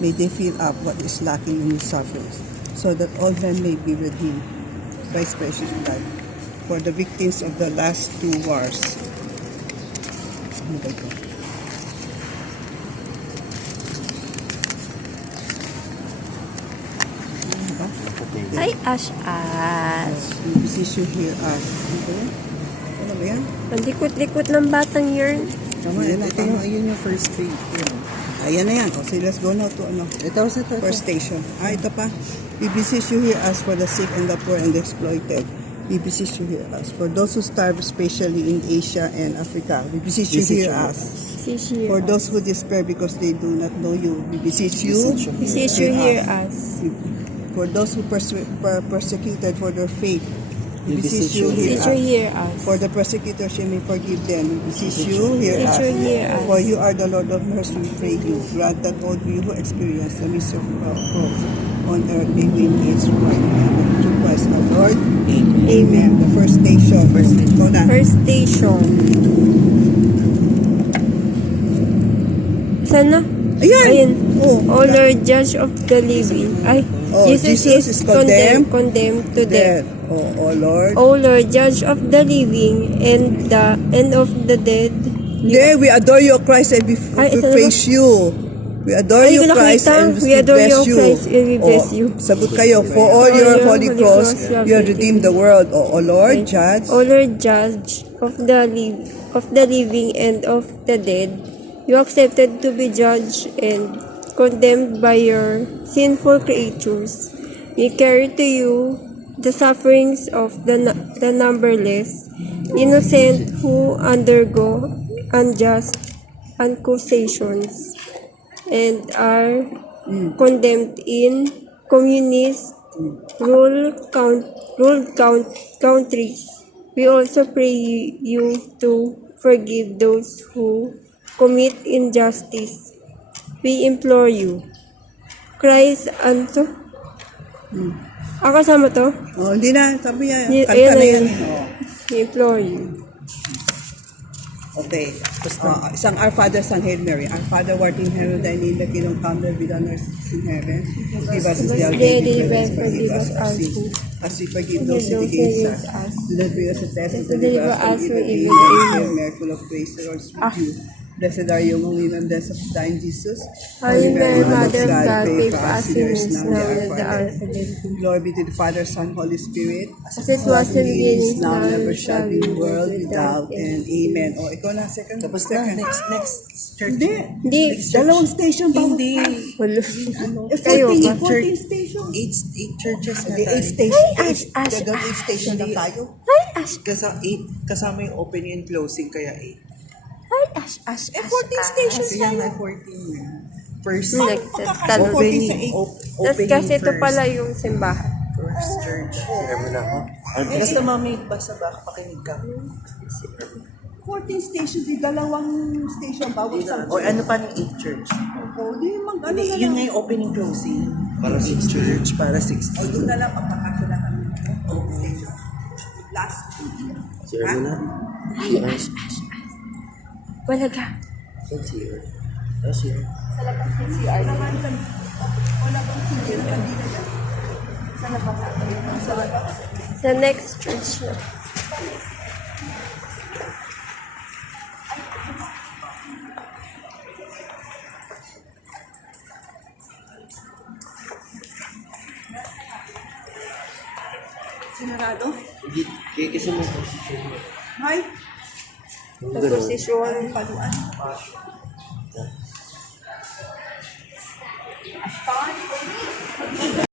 May they fill up what is lacking in his sufferings, so that all men may be redeemed by his precious blood. For the victims of the last two wars. Ano ba ito? Ano ba? Ay, Ash. We beseech you hear us. Ano ba yan? Ano ba yan? Ang likot-likot ng batang yarn. Tama, ito yung, ayun yung first page. Ayan na yan. O, so let's go now to ano? Ito. First station. Ito pa. We beseech you hear us for the sick and the poor and the exploited. We beseech you hear us. For those who starve, especially in Asia and Africa. We beseech you hear us. For those who despair because they do not know you. We beseech you hear us. For those who persecuted for their faith. We beseech you hear us. For the persecutors, you may forgive them. We beseech you, hear us. Hear us. For you are the Lord of mercy, we pray you. Grant that all you who experience the midst of growth on earth may win its right through Christ our Lord. Amen. The first station. Go na. First station. Saan na? Ayan. Oh, Lord, Judge of the living. Ay, Jesus is condemned to death. Oh Lord. O Lord, Judge of the living and of the dead. Yeah, we adore you, Christ, and we praise you. We adore you, Christ, and we bless you. Sagot kayo, for all your holy cross, you have redeemed the world. O Lord, Judge. O Lord, Judge of the living and of the dead, you accepted to be judged and condemned by your sinful creatures. We carry to you the sufferings of the numberless innocent who undergo unjust accusations and are condemned in communist ruled countries. We also pray you to forgive those who commit injustice. We implore you. Christ unto. Kasama to? Oh, hindi na. Sabi niya, kanta Ayan na na yan. yun. We implore you. Okay. Isang Our Father, isang Hail Mary. Our Father, who art in heaven, thy name, thy kingdom come, thy will be done on earth as in heaven. Give us this day our daily bread, forgive us our sins, as we forgive those who against us. Do not bring us to test, but deliver us from evil. Hail Mary, full of grace, the Lord is with you. Blessed are you among women, blessed of thine, Jesus. Holy Mary, Mother of God, pray for us sinners now and at the hour of our death. Glory be to the Father, Son, Holy Spirit. As it was in the beginning, now, never shall be, world without end. Amen. O, ikaw na, second. Tapos na, next church. Hindi. Dalawang station pa. Hindi. Walo. Kayo ba? 14 station. 8 churches na Okay, tayo. 8 station. Ash. Gagawin 8 station na tayo. Kasama yung opening and closing, kaya 8. Eh, 14 station Kaya tayo. nga 14. First, Tapos kasi ito pala yung simbahan. first church. Basta mami, basta baka pakinig ka. 14 station, di dalawang station bawat sa. O ano pa ng 8 church? O, di mag-ano na Yun nga lang. yung opening closing. Para 6 church. Para 6. O, doon na lang, papakasya na kami. Station. Last. Sir mo na. Wala ka. Sincere. That's it. Wala bang CR? Sa next church na. Sinarado? Kasi may position. Hi. Sa posisyon. Paluan.